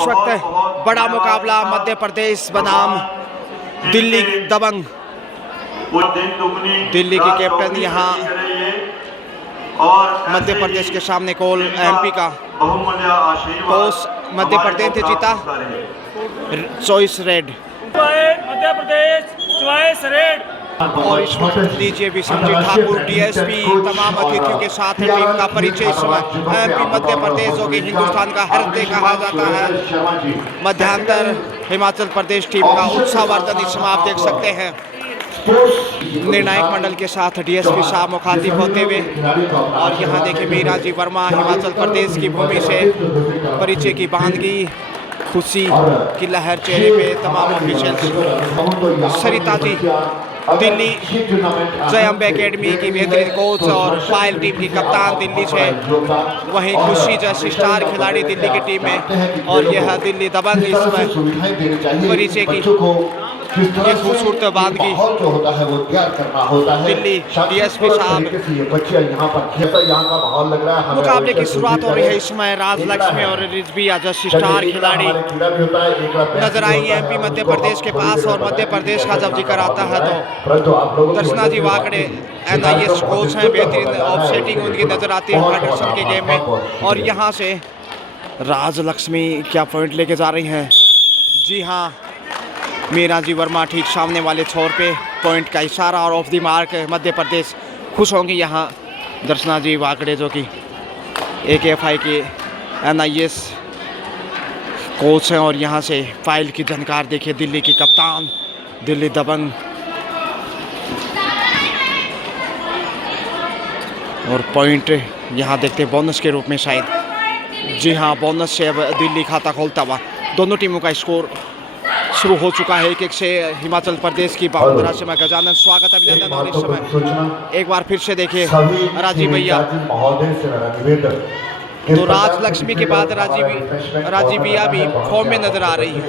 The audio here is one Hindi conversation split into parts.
इस वक्त बड़ा मुकाबला मध्य प्रदेश बनाम दिल्ली दबंग। दिल्ली की कैप्टन यहाँ मध्य प्रदेश के सामने कोल एमपी का टॉस मध्य प्रदेश ने जीता। Choice red Madhya Pradesh choice red. और इस वक्त लीजिए विशंजी ठाकुर डीएसपी तमाम अतिथियों के साथ टीम का परिचय। इस समय एमपी मध्य प्रदेश जो कि हिंदुस्तान का हृदय कहा जाता है, मध्यांतर हिमाचल प्रदेश टीम का उत्साहवर्धन इस समय आप देख सकते हैं। निर्णायक मंडल के साथ डीएसपी साहब मुखातिब होते हुए, और यहाँ देखिए मीरा जी वर्मा हिमाचल प्रदेश की भूमि से परिचय की बांधगी, खुशी की लहर चेहरे पे तमाम ऑफिशियल्स। सरिता जी दिल्ली जय अम्बे एकेडमी की बेहतरीन कोच और पायल टीम की कप्तान दिल्ली से, वहीं खुशी जैसी स्टार खिलाड़ी दिल्ली की टीम में, और यह दिल्ली दबंग इसमें परिचय की ये खूबसूरत बांधगी दिल्ली डीएसपी साहब। मुकाबले की शुरुआत हो रही है। इसमें राजलक्ष्मी और रिजबिया जैसी स्टार खिलाड़ी नजर आई एमपी मध्य प्रदेश के पास। और मध्य प्रदेश का जब जिक्र आता है तो दर्शना जी वाकड़े NIS कोच हैं, बेहतरीन ऑफ सेटिंग उनकी नजर आती है फेडरेशन के गेम में। और यहाँ से राजलक्ष्मी क्या पॉइंट लेके जा रही हैं? जी हाँ, मीरा जी वर्मा ठीक सामने वाले छोर पे पॉइंट का इशारा और of the mark Madhya Pradesh खुश होंगी। यहाँ दर्शना जी वाकड़े जो कि AKFI के NIS कोच हैं, और यहाँ से फाइल की जानकार देखिए दिल्ली की कप्तान दिल्ली दबंग। और पॉइंट यहाँ देखते बोनस के रूप में शायद। जी हाँ, बोनस से अब दिल्ली खाता खोलता हुआ। दोनों टीमों का स्कोर शुरू हो चुका है 1-1 से हिमाचल प्रदेश की बाउंड्रा से। मैं गजानन स्वागत अभिनंदन। और इस समय एक बार फिर से देखिए राजीव भैया, तो राजलक्ष्मी के बाद राजीव भैया भी फॉर्म में नजर आ रही है।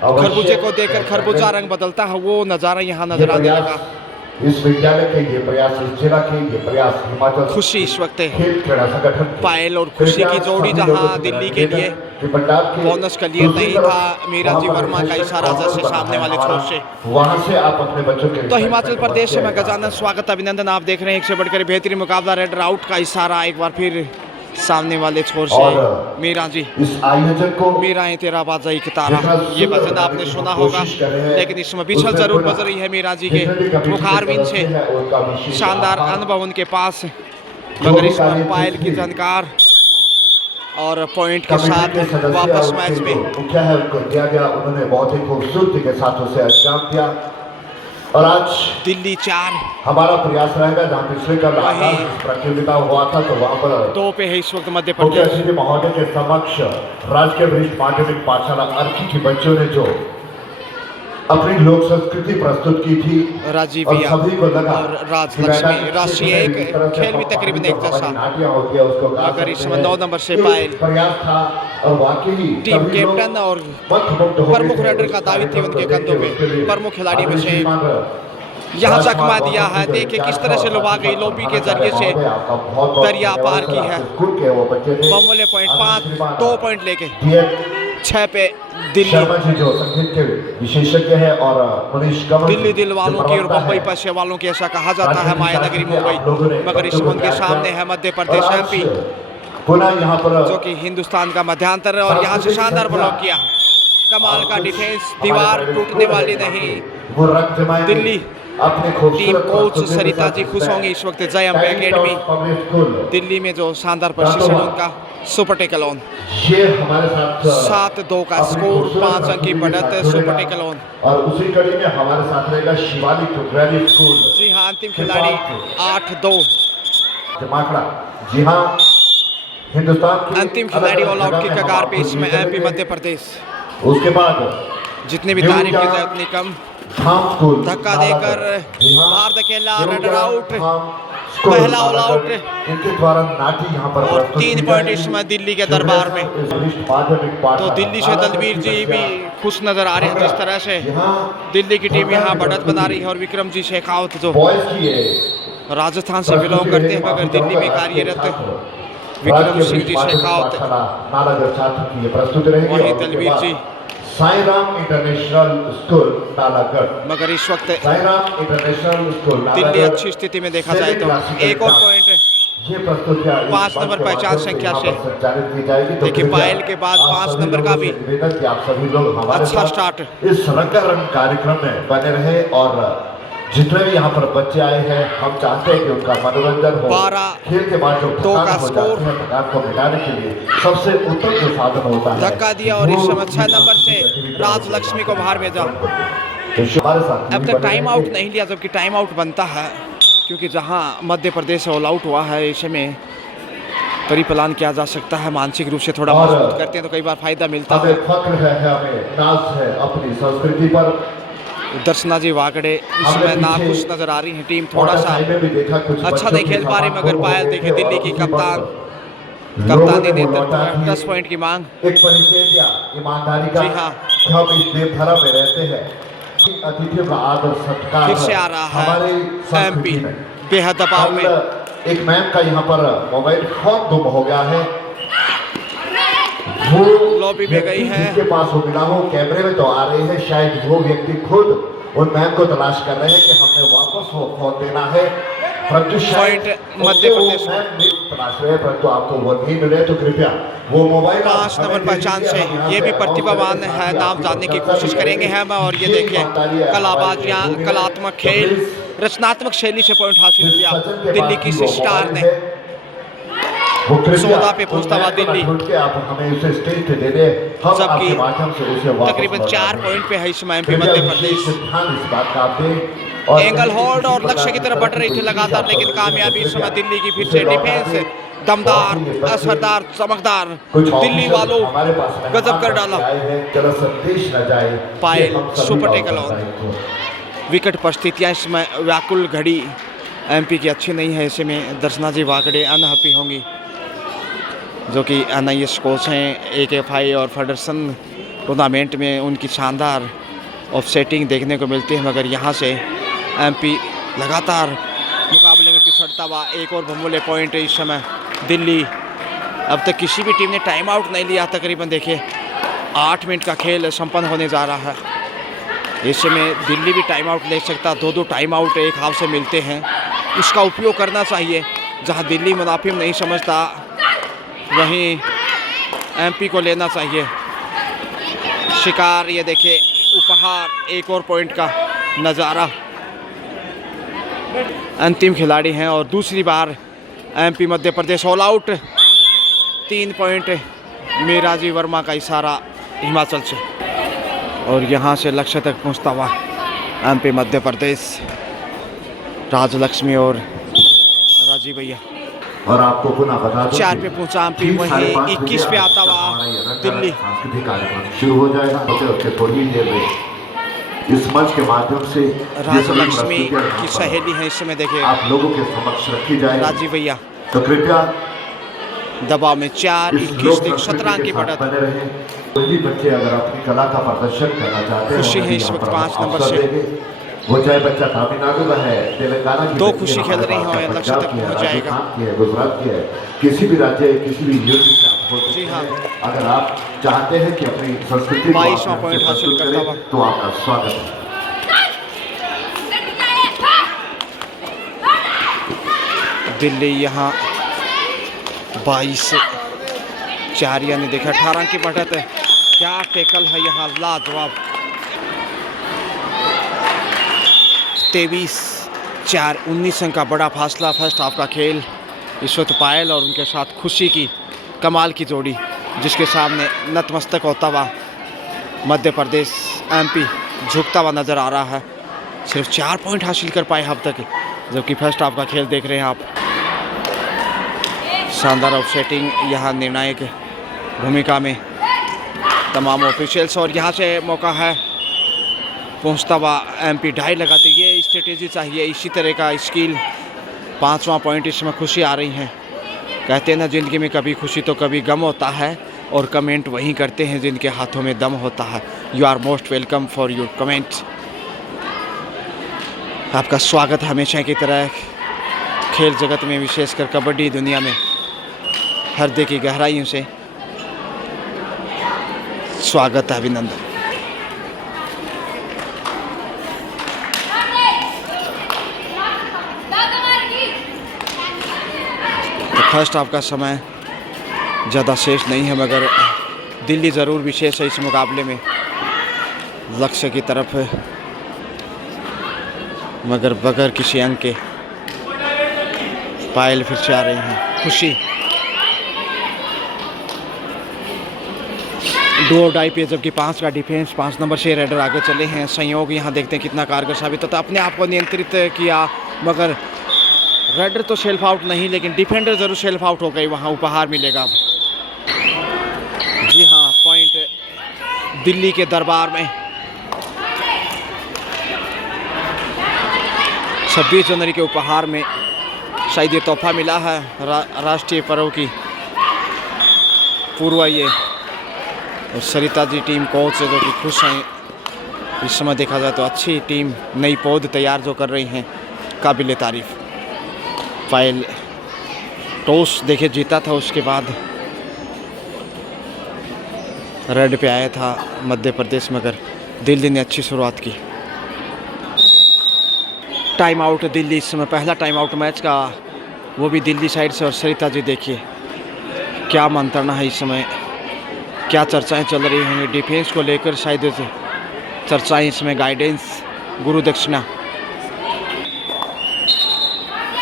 खरबूजे को देखकर खरबूजा रंग बदलता है, वो नज़ारा यहाँ नजर आने लगा। इस विद्यालय के ये प्रयास, इस जिला के ये प्रयास हिमाचल खुशी इस वक्त खेल क्रीड़ा संगठन पायल और खुशी की जोड़ी, जहां दिल्ली के लिए बोनस का लिए नहीं था। मीरा जी वर्मा का इशारा जैसे सामने वाले छोर से, वहां से आप अपने बच्चों के। तो हिमाचल प्रदेश से मैं गजानन स्वागत अभिनंदन। आप देख रहे हैं एक से बढ़कर बेहतरीन मुकाबला। रेड आउट का इशारा एक बार फिर सामने वाले छोर से। मीरा जी, इस आयोजन को मीरा तेरा बाजाई की तारा, ये भजन आपने सुना होगा, लेकिन इसमें बिछल जरूर बज रही है मीरा जी के मुखारबिन से। शानदार अनुभव उनके पास, मगर इसमें पायल की जानकार और पॉइंट के साथ वापस मैच में मुखिया है उनको दिया गया। उन्होंने बहुत ही खूबसूरती के साथ उसे अंजाम दिया। और आज दिल्ली 4 हमारा प्रयास रहेगा, जहाँ पिछले कल प्रतियोगिता हुआ था तो वहाँ पर 2 पे है इस वक्त मध्य प्रदेश। मुख्य महोदय के समक्ष राजकीय वरिष्ठ माध्यमिक पाठशाला अर्की की बच्चों ने जो अपनी लोक संस्कृति प्रस्तुत की थी, राजीव और भैया सभी को लगा और राजलक्ष्मी राष्ट्रीय एक खेल भी तकरीबन एक जैसा, अगर इसमें 9 नंबर से पायल प्रयास था। और वाकई टीम कैप्टन और प्रमुख रेडर का दावी थी उनके कंधों पे। प्रमुख खिलाड़ी में से यहाँ चकमा दिया है, देखिए किस तरह से लुभा गई लोबी के जरिए से दरिया पार की है। बहुमूल्य पॉइंट 2 पॉइंट लेके 6 पे दिल्ली। जो संगीत के विशेषज्ञ है, और मनीष कमल दिल्ली दिल वालों की और मुंबई पैसे वालों की ऐसा कहा जाता है, माया नगरी मुंबई, मगर इस उनके सामने है मध्य प्रदेश एमपी, पुनः यहाँ पर जो कि हिंदुस्तान का मध्यांतर है। और यहाँ से शानदार ब्लॉक किया, कमाल का डिफेंस, दीवार टूटने वाली नहीं। वो रंग जमाएंगे दिल्ली अपने टीम कोच सरिता जी खुश होंगी इस वक्त। जय अम्बे एकेडमी दिल्ली में जो शानदार प्रशिक्षण उनका सुपर टेकल ऑन। ये हमारे साथ 7-2 का स्कोर, 5 अंक की बढ़त, सुपर टेकल ऑन। और उसी कड़ी में हमारे साथ रहेगा शिवाली टुकराली स्कूल। जी हाँ, अंतिम खिलाड़ी 8-2 जमाखड़ा। जी हाँ, हिंदुस्तान अंतिम खिलाड़ी ऑल आउट की कगार पे इसमें एमपी मध्य प्रदेश। उसके बाद जितनी भी तारीफ की जाए उतनी कम। धक्का देकर मार धकेला, रेडर आउट, पहला ऑल आउट, इनके द्वारा नाटी यहाँ पर और 3 पॉइंट इसमें दिल्ली के दरबार में। तो दिल्ली से दलबीर जी भी खुश नजर आ रहे हैं जिस तरह से दिल्ली की टीम यहाँ बढ़त बना रही है। और विक्रम जी शेखावत जो राजस्थान से बिलोंग करते हैं मगर दिल्ली में कार्यरत विक्रम सिंह जी माध्यमिक शेखावत, पाठशाला नालागढ़ छात्र की ये प्रस्तुति रहेगी। वहीं और उसके दलवीर बाद जी। Sai Ram international school Nalagarh. मगर इस वक्त साईं राम इंटरनेशनल स्कूल दिल्ली नालागढ़ अच्छी स्थिति में देखा जाए तो एक और पॉइंट ये प्रस्तुतियां इस 5 मंच नंबर के पहचान माध्यम संख्या यहाँ से। पर संचालित की जाएगी। तो देखिए, कृपया पायल के बाद आप 5 सभी नंबर का लोगों भी से निवेदन कि आप सभी लोग हमारे अच्छा साथ स्टार्ट। इस रंगारंग कार्यक्रम में बने रहे और जितने भी यहाँ पर बच्चे आए हैं हम चाहते हैं कि उनका मनोरंजन हो। 12 खेल के बाद जो दो थकान का हो स्कोर। जाती है, थकान को मिटाने के लिए सबसे उत्तम जो साधन होता है धक्का दिया और इस समय 6 नंबर से राजलक्ष्मी को बाहर भेजा। हमारे साथ अब तक टाइम आउट नहीं लिया, जबकि टाइम आउट बनता है, क्योंकि जहां मध्य प्रदेश ऑल आउट हुआ है इसमें परिप्लान किया जा सकता है। मानसिक रूप से थोड़ा और मजबूत करते हैं तो कई बार फायदा मिलता हमें है। फक्र है, हमें नाज है अपनी संस्कृति पर। दर्शना जी वाकड़े इस समय नाखुश नजर आ रही है। टीम थोड़ा सा अच्छा नहीं खेल पा रही, मगर पायल देखे दिल्ली की कप्तानी नेतृत्व में 10 पॉइंट की मांग। एक परिचय दिया ईमानदारी का। जी हाँ। हम इस देवधरा में रहते हैं, अतिथियों का आदर सत्कार फिर से आ रहा है हमारे एमपी संस्कृति में। बेहद दबाव में। एक मैम का यहाँ पर मोबाइल फोन गुम हो गया है, वो लॉबी में गई है। जिसके पास वो मिला हो कैमरे में तो आ रहे हैं, शायद वो व्यक्ति खुद उन मैम को तलाश कर रहे हैं कि हमने वापस वो फोन देना है, परंतु शायद पॉइंट मध्य प्रदेश मैम भी तलाश रहे हैं, परंतु आपको वो नहीं मिले तो कृपया वो मोबाइल 5 नंबर पहचान से ये भी प्रतिभावान है, नाम जानने की कोशिश करेंगे हम। और ये देखिए कलाबाजियाँ, कलात्मक खेल, रचनात्मक शैली से पॉइंट हासिल किया दिल्ली की स्टार ने। 14 पे पहुंचता हुआ दिल्ली, आप हमें उसे स्टेज पे दे दे, हम जबकि आपके माध्यम से उसे वापस तकरीबन 4 लौटा पॉइंट पे है इस समय एमपी दें। मध्य कृपया प्रदेश। विशेष ध्यान इस बात का आप दें। और एंगल होल्ड और लक्ष्य की तरफ बढ़ रही थी लगातार, लेकिन कामयाबी इस समय दिल्ली की। फिर से डिफेंस दमदार, असरदार, चमकदार। दिल्ली वालों गजब कर डाला। पायल सुपर टेकल ऑन। विकेट परिस्थितियां इसमें व्याकुल घड़ी एमपी की अच्छी नहीं है। ऐसे में दर्शना जी वाकड़े अनहैप्पी होंगी, जो कि NIS कोच हैं AKFI और फेडरेशन टूर्नामेंट में उनकी शानदार ऑफसेटिंग देखने को मिलती है। मगर यहाँ से एमपी लगातार मुकाबले में पिछड़ता हुआ। एक और बहुमूल्य पॉइंट इस समय दिल्ली। अब तक किसी भी टीम ने टाइम आउट नहीं लिया। तकरीबन देखिए 8 मिनट का खेल संपन्न होने जा रहा है। इस समय दिल्ली भी टाइम आउट ले सकता। 2 टाइम आउट एक हाफ से मिलते हैं, उसका उपयोग करना चाहिए। जहां दिल्ली मुनाफिम नहीं समझता, वहीं एमपी को लेना चाहिए शिकार। ये देखिए उपहार, एक और पॉइंट का नज़ारा। अंतिम खिलाड़ी हैं और दूसरी बार MP Madhya Pradesh all out. 3 point मीराजी Verma का इशारा हिमाचल से, और यहाँ से लक्ष्य तक पहुँचता हुआ एमपी मध्य प्रदेश। राजलक्ष्मी और राजीव भैया। और आपको पुनः बता दूं 4 पे पहुंचा एमपी, वहीं 21 पे आता हुआ दिल्ली। सांस्कृतिक कार्यक्रम शुरू हो जाएगा, उसके थोड़ी देर में इस मंच के माध्यम से राजलक्ष्मी की सहेली है इस समय देखिए आप लोगों के समक्ष रखी जाएगी। राजीव भैया तो कृपया दबाव में 4, 21, 17 की बढ़त। बने रहे। कोई भी बच्चे अगर अपनी कला का प्रदर्शन करना चाहते हैं, खुशी है इस वक्त 5 नंबर से। वो चाहे बच्चा तमिलनाडु का है, तेलंगाना की, 2 खुशी खेल रही हो, लक्ष्य तक पहुंच जाएगा। गुजरात की है, किसी भी राज्य, किसी भी यूनिट से आप हो जी हाँ। अगर आप चाहते हैं कि अपनी संस्कृति को 22वां आप पॉइंट हासिल प्रस्तुत करता करें, हुआ। तो आपका स्वागत है। दिल्ली यहाँ 22-4 यानी देखा 18 की बढ़त है। क्या टेकल है यहाँ, लाजवाब। 23-4, 19 अंक का बड़ा फासला। फर्स्ट हाफ का खेल इस वक्त पायल और उनके साथ खुशी की कमाल की जोड़ी, जिसके सामने नतमस्तक होता हुआ मध्य प्रदेश एमपी झुकता हुआ नज़र आ रहा है। सिर्फ 4 पॉइंट हासिल कर पाए अब तक, जबकि फर्स्ट हाफ का खेल देख रहे हैं आप। शानदार ऑफसेटिंग यहाँ निर्णायक भूमिका में तमाम ऑफिशियल्स। और यहाँ से मौका है पहुँचता हुआ एमपी। 2.5 लगाते, ये स्ट्रेटेजी चाहिए, इसी तरह का स्किल। 5वां पॉइंट इसमें खुशी आ रही है। कहते हैं ना, ज़िंदगी में कभी खुशी तो कभी गम होता है, और कमेंट वही करते हैं जिनके हाथों में दम होता है। You are most welcome for your comment. आपका स्वागत हमेशा की तरह खेल जगत में, विशेषकर कबड्डी दुनिया में। हृदय की गहराइयों से स्वागत है, अभिनंदन। फर्स्ट हाफ का समय ज़्यादा शेष नहीं है, मगर दिल्ली ज़रूर विशेष है इस मुकाबले में लक्ष्य की तरफ, मगर बगैर किसी अंक के पायल फिर से आ रही हैं। खुशी दो डाई पे, जबकि 5 का डिफेंस, 5 नंबर से रेडर आगे चले हैं। संयोग यहाँ देखते हैं कितना कारगर साबित होता है। अपने आप को नियंत्रित किया, मगर रेडर तो सेल्फ आउट नहीं, लेकिन डिफेंडर ज़रूर सेल्फ आउट हो गई। वहाँ उपहार मिलेगा अब। जी हाँ, पॉइंट दिल्ली के दरबार में। 26 जनवरी के उपहार में शायद ये तोहफा मिला है राष्ट्रीय पर्व की पूर्व। ये और सरिता जी टीम कोच से जो कि खुश हैं इस समय देखा जाए तो। अच्छी टीम, नई पौध तैयार जो कर रही हैं, काबिल तारीफ़। पायल टॉस देखे जीता था, उसके बाद रेड पे आया था मध्य प्रदेश, मगर दिल्ली ने अच्छी शुरुआत की। टाइम आउट दिल्ली इस समय, पहला टाइम आउट मैच का, वो भी दिल्ली साइड से। और सरिता जी देखिए क्या मंत्रणा है इस समय, क्या चर्चाएं चल रही होंगी डिफेंस को लेकर, शायद चर्चाएं इसमें, गाइडेंस, गुरु दक्षिणा।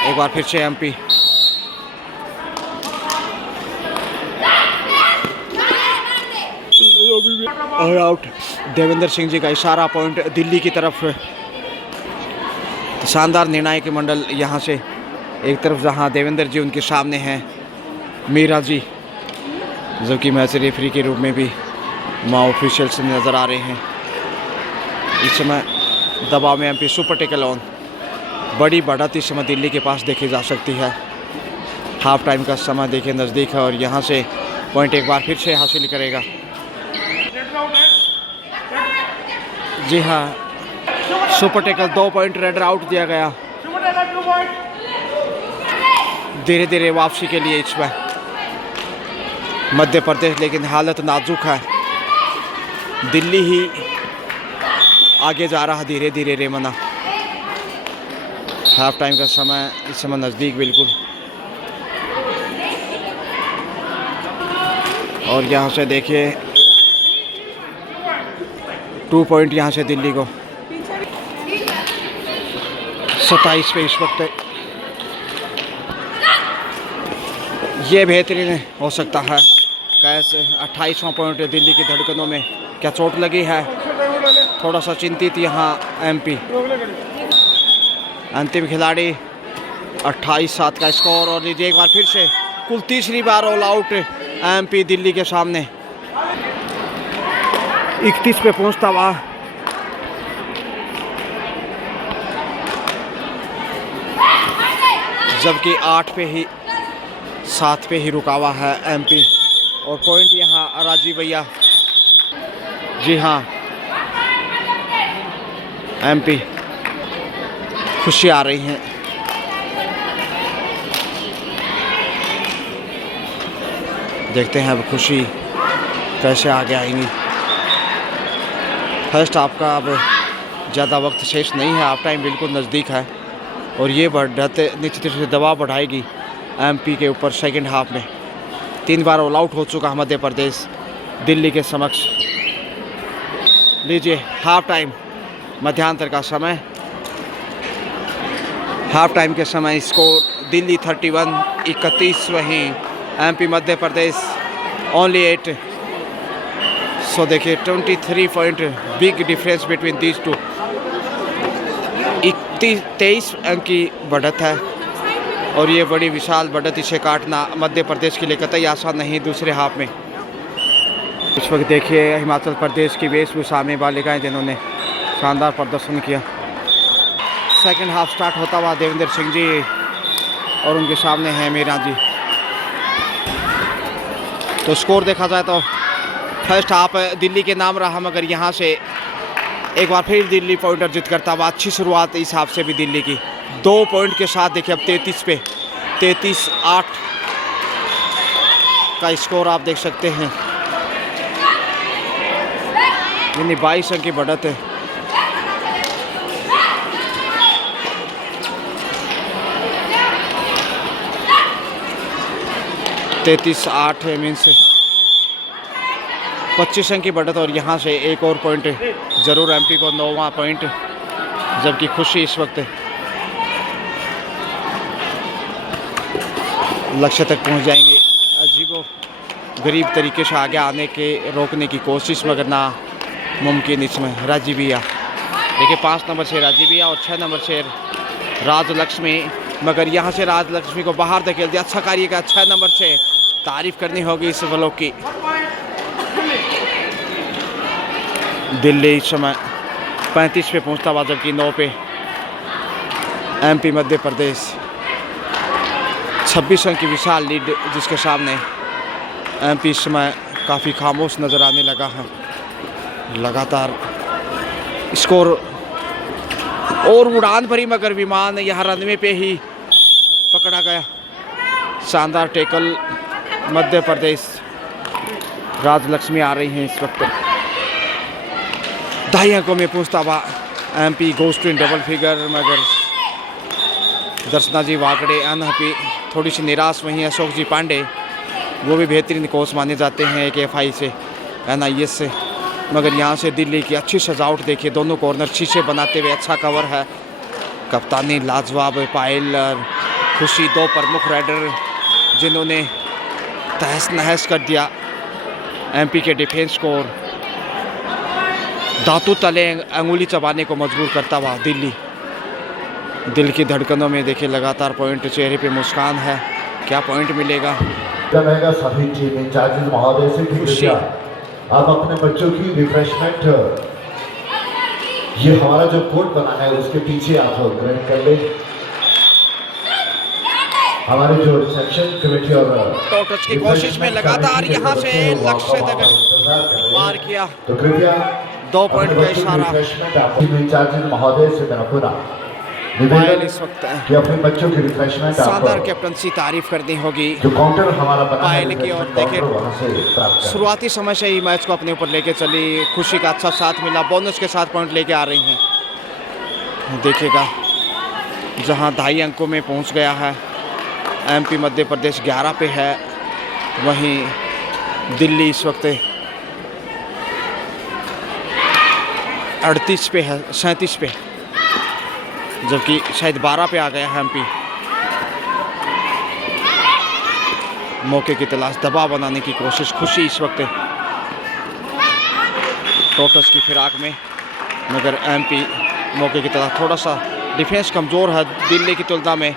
एक बार फिर से एमपी और आउट। देवेंद्र सिंह जी का इशारा पॉइंट दिल्ली की तरफ। शानदार निर्णायक मंडल यहाँ से, एक तरफ जहाँ देवेंद्र जी उनके सामने हैं, मीरा जी जो कि मैच रेफरी के रूप में भी माँ ऑफिशियल्स नज़र आ रहे हैं। इस समय दबाव में एमपी सुपर टेकल ऑन। बड़ी बढ़त इस समय दिल्ली के पास देखी जा सकती है। हाफ टाइम का समय देखिए नज़दीक है, और यहाँ से पॉइंट एक बार फिर से हासिल करेगा। जी हाँ, super tackle 2 point raider out दिया गया। धीरे धीरे वापसी के लिए इसमें मध्य प्रदेश, लेकिन हालत नाजुक है। दिल्ली ही आगे जा रहा धीरे धीरे रेमना। हाफ टाइम का समय इस समय नज़दीक बिल्कुल, और यहाँ से देखिए 2 पॉइंट यहाँ से दिल्ली को। 27 पे इस वक्त ये बेहतरीन हो सकता है। कैसे 28वां पॉइंट दिल्ली की धड़कनों में, क्या चोट लगी है? थोड़ा सा चिंतित यहाँ एमपी। अंतिम खिलाड़ी 28-7 का स्कोर, और लीजिए एक बार फिर से कुल तीसरी बार ऑल आउट एमपी दिल्ली के सामने। 31 पे पहुंचता हुआ जबकि 8 पे ही 7 पे ही रुका हुआ है एमपी। और पॉइंट यहाँ राजीव भैया। जी हाँ, एमपी खुशी आ रही हैं। देखते हैं अब खुशी कैसे आगे आएंगी। फर्स्ट हाफ का अब ज़्यादा वक्त शेष नहीं है, हाफ टाइम बिल्कुल नज़दीक है, और ये बढ़ते निश्चित रूप से दबाव बढ़ाएगी एमपी के ऊपर। सेकंड हाफ में 3 बार ऑल आउट हो चुका मध्य प्रदेश दिल्ली के समक्ष। लीजिए हाफ टाइम, मध्यांतर का समय। हाफ टाइम के समय स्कोर दिल्ली 31-31, वहीं एमपी मध्य प्रदेश ओनली 8। सो देखिए 23 point big difference between these two. 23 अंक की बढ़त है, और ये बड़ी विशाल बढ़त, इसे काटना मध्य प्रदेश के लिए कतई आसान नहीं। दूसरे हाफ में इस वक्त देखिए हिमाचल प्रदेश की वेशभूषा में बालिकाएं जिन्होंने शानदार प्रदर्शन किया। सेकंड हाफ स्टार्ट होता हुआ देवेंद्र सिंह जी, और उनके सामने हैं मीरा जी। तो स्कोर देखा जाए तो फर्स्ट हाफ दिल्ली के नाम रहा, मगर यहाँ से एक बार फिर दिल्ली पॉइंट अर्जित करता हुआ। अच्छी शुरुआत इस हाफ से भी दिल्ली की, 2 पॉइंट के साथ। देखिए अब 33 पे 33-8 का स्कोर आप देख सकते हैं, यानी 22 अंक की बढ़त है। तैंतीस 8 है, मीन से 25 अंक की बढ़त, और यहाँ से एक और पॉइंट ज़रूर एमपी को 9वां पॉइंट, जबकि खुशी इस वक्त लक्ष्य तक पहुँच जाएंगे। अजीबो गरीब तरीके से आगे आने के रोकने की कोशिश, मगर ना मुमकिन इसमें। राजीविया देखिए 5 नंबर से राजीविया और 6 नंबर से राजलक्ष्मी, मगर यहाँ से राजलक्ष्मी को बाहर धकेल दिया। अच्छा कार्य का, 6 नंबर से तारीफ करनी होगी इस ब्लॉक की। दिल्ली इस समय 35 पे पहुँचता हुआ, जबकि 9 पे एमपी मध्य प्रदेश। 26 अंक की विशाल लीड जिसके सामने एमपी इस समय काफ़ी खामोश नज़र आने लगा है। लगातार स्कोर और उड़ान भरी, मगर विमान यहाँ रनवे पे ही पकड़ा गया। शानदार टेकल मध्य प्रदेश। राजलक्ष्मी आ रही हैं इस वक्त। 2.5 अंकों में पहुँचता हुआ MP goes to in double figure, मगर दर्शना जी वाकड़े अनहैप्पी, थोड़ी सी निराश। वहीं अशोक जी पांडे, वो भी बेहतरीन कोच माने जाते हैं एक एफआई से, NIS से, मगर यहाँ से दिल्ली की अच्छी सजावट देखिए। दोनों कॉर्नर शीशे बनाते हुए अच्छा कवर है। कप्तानी लाजवाब। पायल और खुशी 2 प्रमुख राइडर जिन्होंने तहस नहस कर दिया एमपी के डिफेंस को, और दांतों तले अंगुली चबाने को मजबूर करता हुआ दिल्ली। दिल की धड़कनों में देखिए लगातार पॉइंट, चेहरे पे मुस्कान है। क्या पॉइंट मिलेगा? रहेगा सभी टीम इंचार्जेस महोदय से कि आप अपने बच्चों की रिफ्रेशमेंट, ये हमारा जो कोर्ट बना है उसके पीछे आप ग्रहण कर ले। हमारे जो रिसेप्शन कमेटी और टच की कोशिश में लगातार यहाँ से लक्ष्य तक पार किया, तो कृपया 2 पॉइंट का इशारा। टीम इंचार्जेस महोदय से मेरा पूरा पायल इस वक्त कि अपने बच्चों की रिफ्रेशमेंट शानदार कैप्टनसी तारीफ करनी होगी जो काउंटर हमारा बना पायल है की। और देखिए शुरुआती समय से ही मैच को अपने ऊपर लेके चली। खुशी का अच्छा साथ मिला, बोनस के साथ पॉइंट लेके आ रही हैं। देखिएगा जहां 2.5 अंकों में पहुंच गया है एमपी मध्य प्रदेश, 11 पे है। वहीं दिल्ली इस वक्त 38 पे है, 37 पे, जबकि शायद 12 पे आ गया है एमपी। मौके की तलाश, दबाव बनाने की कोशिश। खुशी इस वक्त टोटस की फिराक में, मगर एमपी मौके की तलाश। थोड़ा सा डिफेंस कमज़ोर है दिल्ली की तुलना में,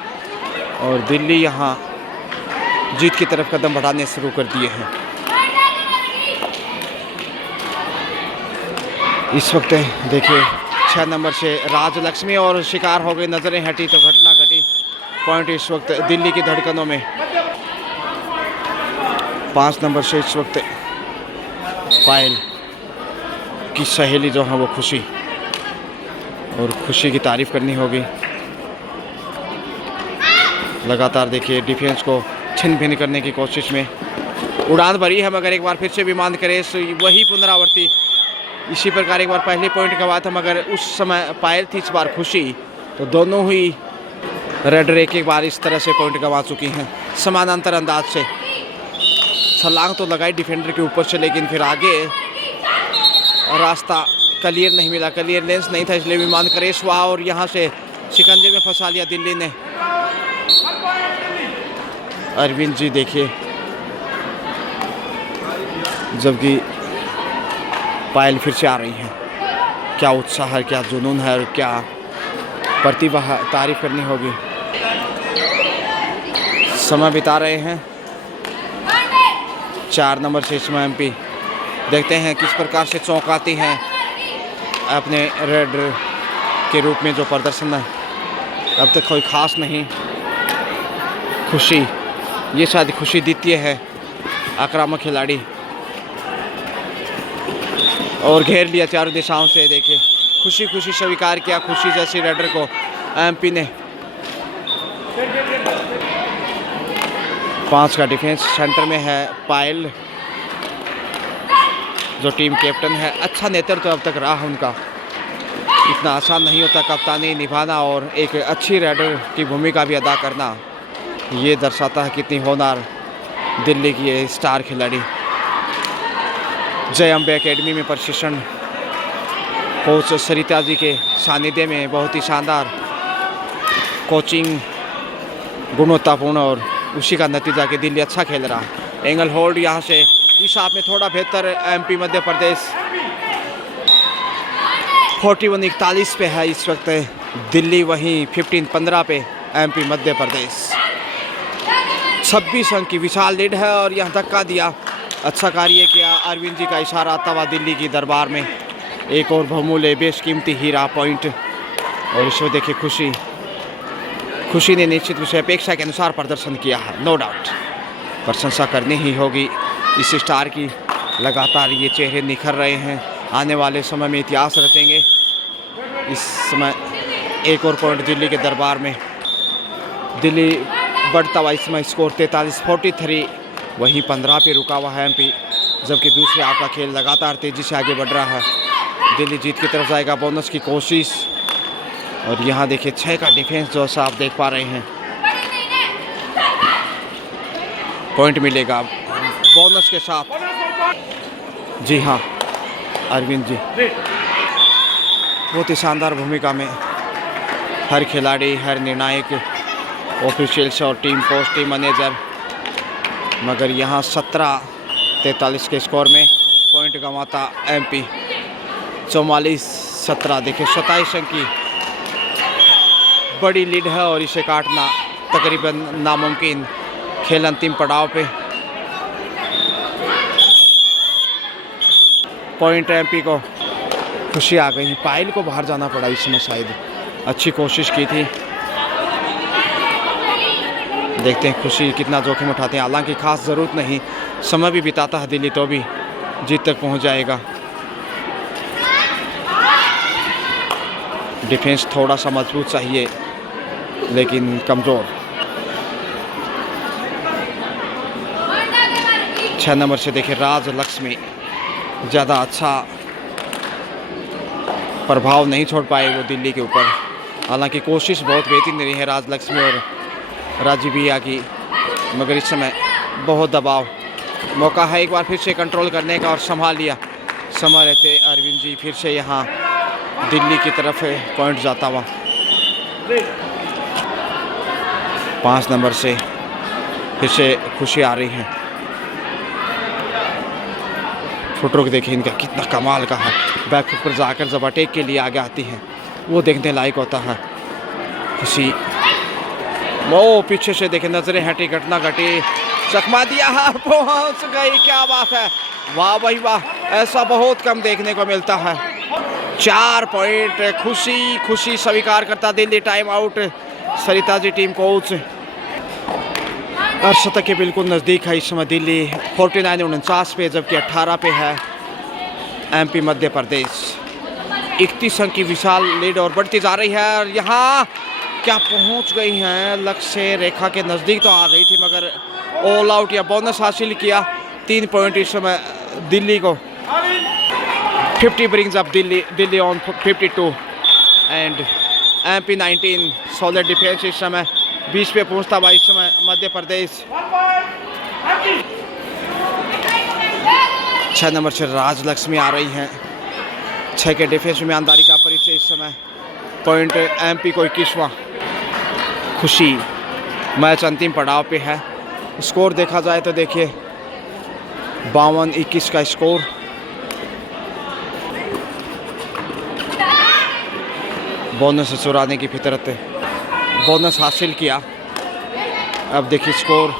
और दिल्ली यहाँ जीत की तरफ कदम बढ़ाने शुरू कर दिए हैं। इस वक्त देखिए 6 नंबर से राजलक्ष्मी और शिकार हो गई, नजरें हटी तो घटना घटी। पॉइंट इस वक्त दिल्ली की धड़कनों में। 5 नंबर से इस वक्त पायल की सहेली जो है वो खुशी, और खुशी की तारीफ करनी होगी। लगातार देखिए डिफेंस को छिन भिन करने की कोशिश में उड़ान भरी है, मगर एक बार फिर से विमान करे वही पुनरावृत्ति। इसी प्रकार एक बार पहले पॉइंट गंवाया था, मगर उस समय पायल थी, इस बार खुशी। तो दोनों ही रेडर एक बार इस तरह से पॉइंट गंवा चुकी हैं समानांतर अंदाज से। छलांग तो लगाई डिफेंडर के ऊपर से, लेकिन फिर आगे रास्ता क्लियर नहीं मिला, क्लियर लेंस नहीं था, इसलिए विमान क्रेश हुआ और यहाँ से शिकंजे में फंसा लिया दिल्ली ने। अरविंद जी देखिए, जबकि पायल फिर से आ रही हैं। क्या उत्साह है, क्या जुनून है, और क्या प्रतिभा है, तारीफ करनी होगी। समय बिता रहे हैं 4 नंबर से इसमें एमपी। देखते हैं किस प्रकार से चौंकाती हैं अपने रेड के रूप में। जो प्रदर्शन है अब तक कोई खास नहीं। खुशी, ये शायद खुशी द्वितीय है आक्रामक खिलाड़ी, और घेर लिया चारों दिशाओं से। देखिए खुशी खुशी स्वीकार किया खुशी जैसी रेडर को एमपी ने। 5 का डिफेंस। सेंटर में है पायल जो टीम कैप्टन है। अच्छा नेतृत्व तो अब तक रहा उनका। इतना आसान नहीं होता कप्तानी निभाना और एक अच्छी राइडर की भूमिका भी अदा करना। ये दर्शाता है कितनी होनहार दिल्ली की ये स्टार खिलाड़ी। जय अम्बे एकेडमी में प्रशिक्षण कोच सरिता जी के सानिध्य में बहुत ही शानदार कोचिंग गुणवत्तापूर्ण और उसी का नतीजा कि दिल्ली अच्छा खेल रहा है। एंगल होल्ड यहाँ से इस हाफ में थोड़ा बेहतर एमपी मध्य प्रदेश 41-41 पे है इस वक्त दिल्ली, वहीं 15-15 पे एमपी मध्य प्रदेश। 26 अंक की विशाल लीड है और यहाँ धक्का दिया। अच्छा कार्य किया। अरविंद जी का इशारा आता हुआ दिल्ली की दरबार में एक और बहुमूल्य बेशकीमती हीरा पॉइंट। और इसमें देखिए खुशी ने निश्चित रूप से अपेक्षा के अनुसार प्रदर्शन किया है। नो डाउट प्रशंसा करनी ही होगी इस स्टार की। लगातार ये चेहरे निखर रहे हैं, आने वाले समय में इतिहास रचेंगे। इस समय एक और पॉइंट दिल्ली के दरबार में। दिल्ली बढ़ता हुआ इसमें स्कोर 43-43, वहीं 15 पे रुका हुआ है एमपी। जबकि दूसरे हाफ का खेल लगातार तेज़ी से आगे बढ़ रहा है। दिल्ली जीत की तरफ जाएगा, बोनस की कोशिश। और यहाँ देखिए 6 का डिफेंस जो सा आप देख पा रहे हैं। पॉइंट मिलेगा बोनस के साथ। जी हाँ, अरविंद जी बहुत ही शानदार भूमिका में। हर खिलाड़ी, हर निर्णायक, ऑफिशियल्स और टीम कोच, टीम मैनेजर। मगर यहाँ 17-43 के स्कोर में पॉइंट गंवाता एमपी। 44-17 देखिए 27 अंक की बड़ी लीड है और इसे काटना तकरीबन नामुमकिन। खेल अंतिम पड़ाव पे। पॉइंट एमपी को। खुशी आ गई। पायल को बाहर जाना पड़ा इसमें, शायद अच्छी कोशिश की थी। देखते हैं खुशी कितना जोखिम उठाते हैं। हालांकि खास ज़रूरत नहीं, समय भी बिताता है दिल्ली तो भी जीत तक पहुंच जाएगा। डिफेंस थोड़ा सा मजबूत चाहिए लेकिन कमज़ोर। 6 नंबर से देखिए राज लक्ष्मी ज़्यादा अच्छा प्रभाव नहीं छोड़ पाए वो दिल्ली के ऊपर। हालांकि कोशिश बहुत बेहतरीन रही है राज लक्ष्मी और राजीव भैया की, मगर इस समय बहुत दबाव। मौका है एक बार फिर से कंट्रोल करने का और संभाल लिया। समय रहते अरविंद जी फिर से यहाँ दिल्ली की तरफ पॉइंट जाता हुआ। 5 नंबर से फिर से खुशी आ रही है। फुटवर्क देखिए इनका कितना कमाल का है। बैकफुट पर जाकर जब अटैक के लिए आगे आती हैं वो देखने लायक होता है। खुशी वो पीछे से देखे, नजरें हटी, घटना घटी, चकमा दिया है, पहुंच गई। क्या बात है, वाह भाई वाह, ऐसा बहुत कम देखने को मिलता है। 4 पॉइंट। खुशी स्वीकार करता Delhi. Time out Sarita ji team coach. अर्शतक के बिल्कुल नज़दीक है इस समय दिल्ली 49-49 पे, जबकि 18 पे है एमपी मध्य प्रदेश। 31 अंक की विशाल लीड और बढ़ती जा रही है। और यहाँ क्या पहुंच गई हैं, लक्ष्य रेखा के नज़दीक तो आ गई थी मगर ऑल आउट या बोनस हासिल किया। 3 पॉइंट इस समय दिल्ली को। 50 brings up Delhi on 52 and MP 19। Solid defence इस समय 20 पे पहुंचता हुआ इस समय मध्य प्रदेश। 6 नंबर से राज लक्ष्मी आ रही हैं। 6 के डिफेंस में ईमानदारी का परिचय इस समय। पॉइंट एमपी को 21वां। खुशी मैच अंतिम पड़ाव पे है। स्कोर देखा जाए तो देखिए 52-21 का स्कोर। बोनस चुराने की फितरत है, बोनस हासिल किया। अब देखिए स्कोर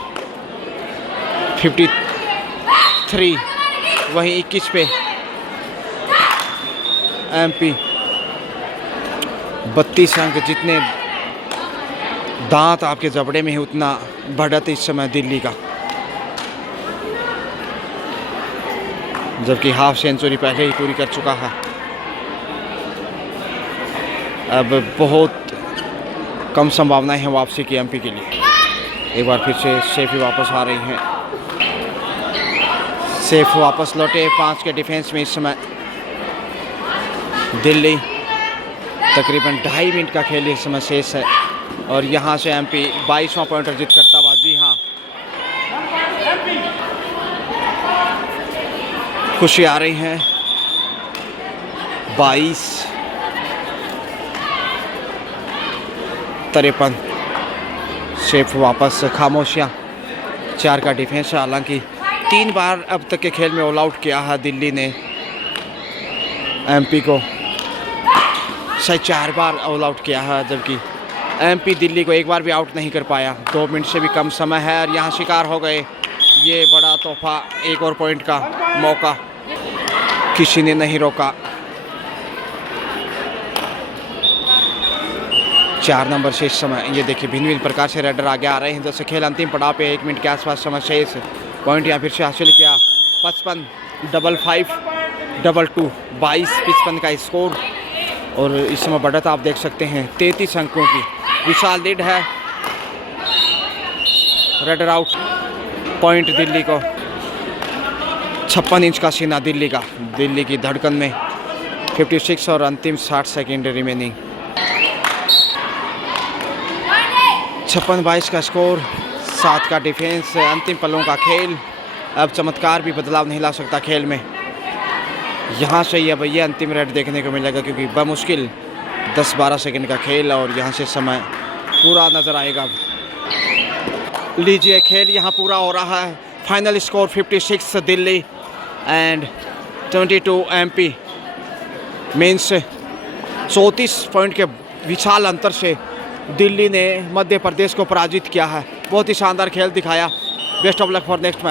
53, वहीं 21 पे एमपी। 32 अंक। जितने दांत आपके जबड़े में है उतना बढ़त इस समय दिल्ली का। जबकि हाफ सेंचुरी पहले ही पूरी कर चुका है। अब बहुत कम संभावनाएं हैं वापसी की एमपी के लिए। एक बार फिर से सैफ वापस आ रही हैं। सैफ वापस लौटे 5 के डिफेंस में इस समय दिल्ली। तकरीबन 2.5 मिनट का खेल इस समय शेष है और यहाँ से एमपी 22वां पॉइंट अर्जित करता हुआ। जी हाँ, खुशी आ रही है। 22-53। शेफ वापस खामोशियाँ। 4 का डिफेंस है। हालांकि 3 बार अब तक के खेल में ऑल आउट किया है दिल्ली ने एमपी को। शायद 4 बार ऑल आउट किया है, जबकि एमपी दिल्ली को एक बार भी आउट नहीं कर पाया। 2 मिनट से भी कम समय है और यहाँ शिकार हो गए। ये बड़ा तोहफा, एक और पॉइंट का मौका किसी ने नहीं रोका। 4 नंबर से इस समय ये देखिए भिन्न भिन्न प्रकार से रेडर आगे आ रहे हैं। जैसे खेल अंतिम पड़ाव पे 1 मिनट के आसपास समय शेष। पॉइंट यहाँ फिर से हासिल किया। 55-5-5-2 22-55 का स्कोर और इस समय बढ़त आप देख सकते हैं 33 अंकों की विशाल लीड है। Raider out. पॉइंट दिल्ली को। 56 इंच का सीना दिल्ली का। दिल्ली की धड़कन में 56 और अंतिम 60 सेकेंड रिमेनिंग। 56-22 का स्कोर। 7 का डिफेंस। अंतिम पलों का खेल। अब चमत्कार भी बदलाव नहीं ला सकता खेल में। यहाँ से अब ये अंतिम रेड देखने को मिलेगा क्योंकि बमुश्किल 10-12 सेकंड का खेल और यहाँ से समय पूरा नज़र आएगा। लीजिए खेल यहाँ पूरा हो रहा है। Final score 56 Delhi and 22 MP. Means 34 point के विशाल अंतर से दिल्ली ने मध्य प्रदेश को पराजित किया है। बहुत ही शानदार खेल दिखाया। Best of luck for next match.